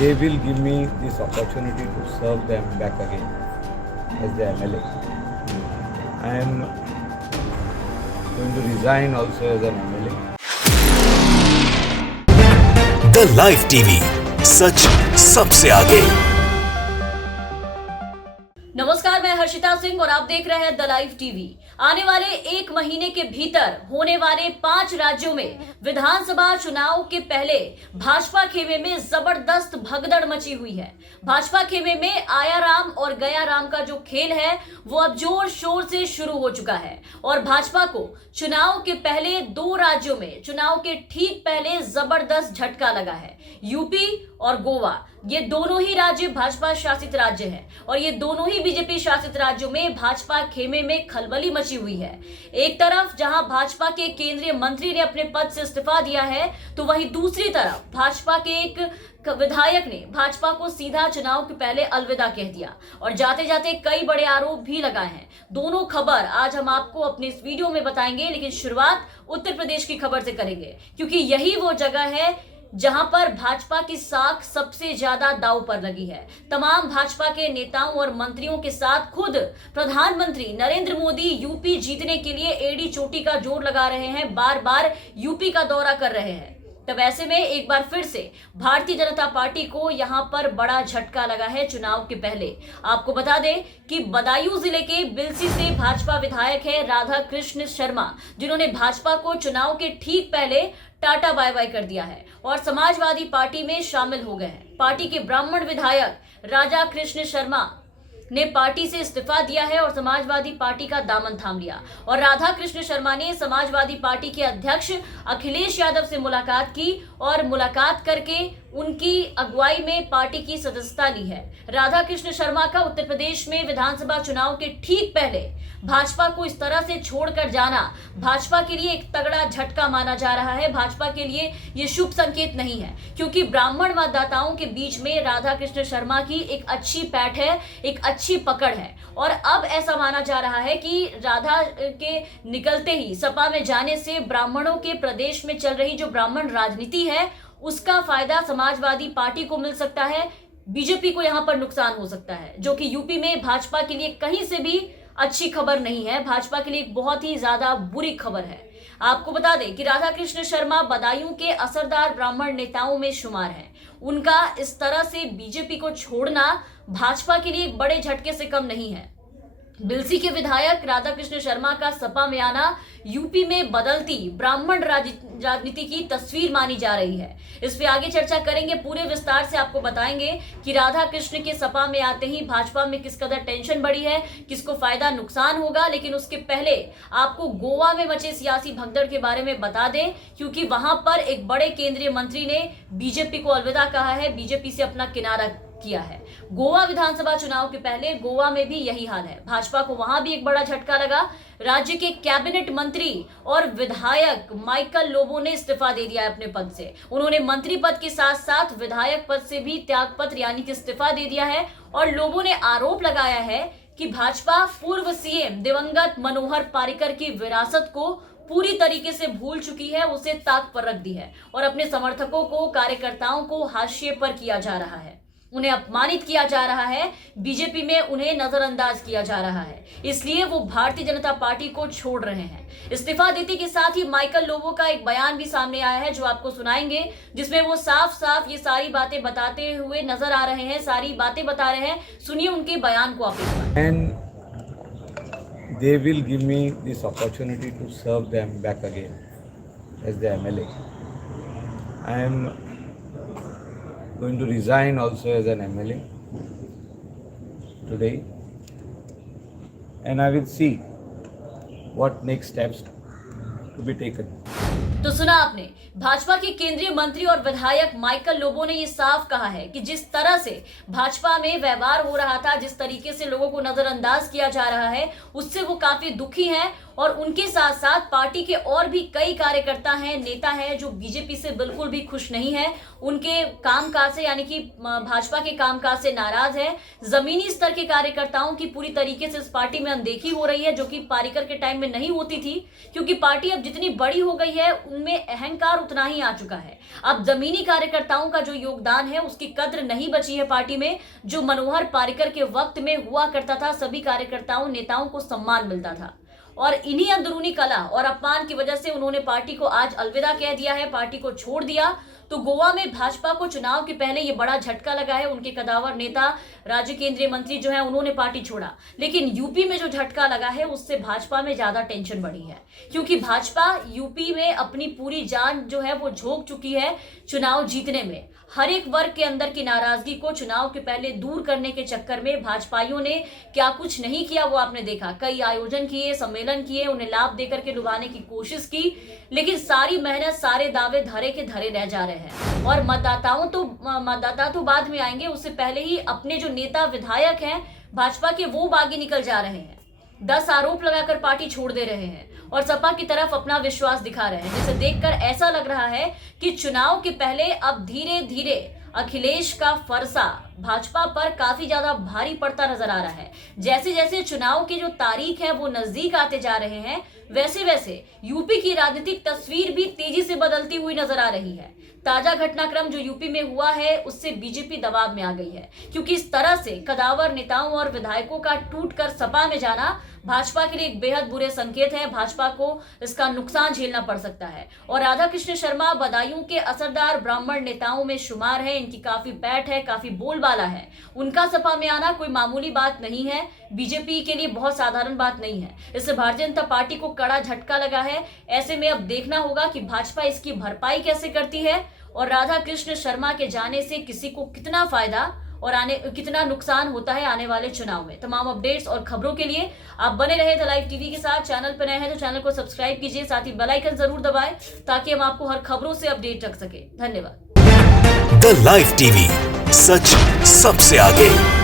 they will give me this opportunity to serve them back again as the MLA. I am going to resign also as an MLA. The live TV, सच सबसे आगे। नमस्कार, मैं हर्षिता सिंह और आप देख रहे हैं द लाइव टीवी। आने वाले एक महीने के भीतर होने वाले 5 राज्यों में विधानसभा चुनाव के पहले भाजपा खेमे में जबरदस्त भगदड़ मची हुई है। भाजपा खेमे में आया राम और गया राम का जो खेल है वो अब जोर शोर से शुरू हो चुका है और भाजपा को चुनाव के पहले 2 राज्यों में चुनाव के ठीक पहले जबरदस्त झटका लगा है। यूपी और गोवा, ये दोनों ही राज्य भाजपा शासित राज्य हैं और ये दोनों ही बीजेपी शासित राज्यों में भाजपा खेमे में खलबली मची हुई है। एक तरफ जहां भाजपा के केंद्रीय मंत्री ने अपने पद से इस्तीफा दिया है, तो वहीं दूसरी तरफ भाजपा के एक विधायक ने भाजपा को सीधा चुनाव के पहले अलविदा कह दिया और जाते जाते कई बड़े आरोप भी लगाए हैं। दोनों खबर आज हम आपको अपने इस वीडियो में बताएंगे, लेकिन शुरुआत उत्तर प्रदेश की खबर से करेंगे क्योंकि यही वो जगह है जहां पर भाजपा की साख सबसे ज्यादा दांव पर लगी है। तमाम भाजपा के नेताओं और मंत्रियों के साथ खुद प्रधानमंत्री नरेंद्र मोदी यूपी जीतने के लिए एड़ी चोटी का जोर लगा रहे हैं, बार बार यूपी का दौरा कर रहे हैं। तब ऐसे में एक बार फिर से भारतीय जनता पार्टी को यहां पर बड़ा झटका लगा है चुनाव के पहले। आपको बता दें कि बदायूं जिले के बिलसी से भाजपा विधायक है राधा कृष्ण शर्मा, जिन्होंने भाजपा को चुनाव के ठीक पहले टाटा बाय बाय कर दिया है और समाजवादी पार्टी में शामिल हो गए हैं। पार्टी के ब्राह्मण विधायक राधा कृष्ण शर्मा ने पार्टी से इस्तीफा दिया है और समाजवादी पार्टी का दामन थाम लिया और राधा कृष्ण शर्मा ने समाजवादी पार्टी के अध्यक्ष अखिलेश यादव से मुलाकात की और मुलाकात करके उनकी अगुवाई में पार्टी की सदस्यता ली है। राधा कृष्ण शर्मा का उत्तर प्रदेश में विधानसभा चुनाव के ठीक पहले भाजपा को इस तरह से छोड़कर जाना भाजपा के लिए एक तगड़ा झटका माना जा रहा है। भाजपा के लिए ये शुभ संकेत नहीं है क्योंकि ब्राह्मण मतदाताओं के बीच में राधा कृष्ण शर्मा की एक अच्छी पैठ है, एक अच्छी पकड़ है और अब ऐसा माना जा रहा है कि राधा के निकलते ही सपा में जाने से ब्राह्मणों के प्रदेश में चल रही जो ब्राह्मण राजनीति है उसका फायदा समाजवादी पार्टी को मिल सकता है, बीजेपी को यहां पर नुकसान हो सकता है, जो कि यूपी में भाजपा के लिए कहीं से भी अच्छी खबर नहीं है। भाजपा के लिए बहुत ही ज्यादा बुरी खबर है। आपको बता दें कि राधा कृष्ण शर्मा बदायूं के असरदार ब्राह्मण नेताओं में शुमार हैं। उनका इस तरह से बीजेपी को छोड़ना भाजपा के लिए एक बड़े झटके से कम नहीं है। बिलसी के विधायक राधा कृष्ण शर्मा का सपा में आना यूपी में बदलती ब्राह्मण राजनीति की तस्वीर मानी जा रही है। इस पे आगे चर्चा करेंगे, पूरे विस्तार से आपको बताएंगे कि राधा कृष्ण के सपा में आते ही भाजपा में किस कदर टेंशन बढ़ी है, किसको फायदा नुकसान होगा। लेकिन उसके पहले आपको गोवा में मचे सियासी भगदड़ के बारे में बता दें क्योंकि वहां पर एक बड़े केंद्रीय मंत्री ने बीजेपी को अलविदा कहा है, बीजेपी से अपना किनारा किया है। गोवा विधानसभा चुनाव के पहले गोवा में भी यही हाल है। भाजपा को वहां भी एक बड़ा झटका लगा। राज्य के कैबिनेट मंत्री और विधायक माइकल लोबो ने इस्तीफा दे दिया है अपने पद से। उन्होंने मंत्री पद के साथ साथ विधायक पद से भी त्यागपत्र यानी कि इस्तीफा दे दिया है और लोबो ने आरोप लगाया है कि भाजपा पूर्व सीएम दिवंगत मनोहर पार्रिकर की विरासत को पूरी तरीके से भूल चुकी है, उसे ताक पर रख दी है और अपने समर्थकों को, कार्यकर्ताओं को हाशिए पर किया जा रहा है, उन्हें अपमानित किया जा रहा है, बीजेपी में उन्हें नजरअंदाज किया जा रहा है। इसलिए वो भारतीय जनता पार्टी को छोड़ रहे हैं। इस्तीफा देने के साथ ही माइकल लोबो का एक बयान भी सामने आया है जो आपको सुनाएंगे, जिसमें वो साफ साफ ये सारी बातें बताते हुए नजर आ रहे हैं, सारी बातें बता रहे हैं। सुनिए उनके बयान को आप। And they will give me this opportunity to serve them back again as the MLA. I am going to resign also as an MLA today, and I will see what next steps to be taken. तो सुना आपने, भाजपा के केंद्रीय मंत्री और विधायक Michael Lobo ने ये साफ कहा है कि जिस तरह से भाजपा में व्यवहार हो रहा था, जिस तरीके से लोगों को नजरअंदाज किया जा रहा है, उससे वो काफी दुखी हैं और उनके साथ साथ पार्टी के और भी कई कार्यकर्ता हैं, नेता हैं जो बीजेपी से बिल्कुल भी खुश नहीं है, उनके कामकाज से यानी कि भाजपा के कामकाज से नाराज है। जमीनी स्तर के कार्यकर्ताओं की पूरी तरीके से इस पार्टी में अनदेखी हो रही है, जो कि पार्रिकर के टाइम में नहीं होती थी, क्योंकि पार्टी अब जितनी बड़ी हो गई है उनमें अहंकार उतना ही आ चुका है। अब जमीनी कार्यकर्ताओं का जो योगदान है उसकी कद्र नहीं बची है पार्टी में। जो मनोहर पारिकर के वक्त में हुआ करता था, सभी कार्यकर्ताओं नेताओं को सम्मान मिलता था, और इन्हीं अंदरूनी कलह और अपमान की वजह से उन्होंने पार्टी को आज अलविदा कह दिया है, पार्टी को छोड़ दिया। तो गोवा में भाजपा को चुनाव के पहले ये बड़ा झटका लगा है। उनके कदावर नेता, राज्य केंद्रीय मंत्री जो है, उन्होंने पार्टी छोड़ा। लेकिन यूपी में जो झटका लगा है उससे भाजपा में ज्यादा टेंशन बढ़ी है, क्योंकि भाजपा यूपी में अपनी पूरी जान जो है वो झोंक चुकी है चुनाव जीतने में। हर एक वर्ग के अंदर की नाराजगी को चुनाव के पहले दूर करने के चक्कर में भाजपाइयों ने क्या कुछ नहीं किया वो आपने देखा। कई आयोजन किए, सम्मेलन किए, उन्हें लाभ देकर के लुभाने की कोशिश की, लेकिन सारी मेहनत, सारे दावे धरे के धरे रह जा रहे हैं। और मतदाता तो बाद में आएंगे, उससे पहले ही अपने जो नेता विधायक हैं भाजपा के, वो बागी निकल जा रहे हैं। 10 आरोप लगाकर पार्टी छोड़ दे रहे हैं और सपा की तरफ अपना विश्वास दिखा रहे हैं, जिसे देखकर ऐसा लग रहा है कि चुनाव के पहले अब धीरे धीरे अखिलेश का फरसा भाजपा पर काफी ज्यादा भारी पड़ता नजर आ रहा है। जैसे जैसे चुनाव की जो तारीख है वो नजदीक आते जा रहे हैं, वैसे वैसे यूपी की राजनीतिक तस्वीर भी तेजी से बदलती हुई नजर आ रही है। ताजा घटनाक्रम जो यूपी में हुआ है उससे बीजेपी दबाव में आ गई है, क्योंकि इस तरह से कदावर नेताओं और विधायकों का टूटकर सपा में जाना भाजपा के लिए एक बेहद बुरे संकेत है। भाजपा को इसका नुकसान झेलना पड़ सकता है। और राधा कृष्ण शर्मा बदायूं के असरदार ब्राह्मण नेताओं में शुमार है, इनकी काफी पैठ है, काफी बोलबाला है। उनका सपा में आना कोई मामूली बात नहीं है, बीजेपी के लिए बहुत साधारण बात नहीं है। इससे भारतीय जनता पार्टी को कड़ा झटका लगा है। ऐसे में अब देखना होगा कि भाजपा इसकी भरपाई कैसे करती है और राधा कृष्ण शर्मा के जाने से किसी को कितना फायदा और कितना नुकसान होता है आने वाले चुनाव में। तमाम अपडेट्स और खबरों के लिए आप बने रहे द लाइव टीवी के साथ। चैनल पर नए हैं तो चैनल को सब्सक्राइब कीजिए, साथ ही बेल आइकन जरूर दबाएं ताकि हम आपको हर खबरों से अपडेट रख सके। धन्यवाद। द लाइव टीवी, सच सबसे आगे।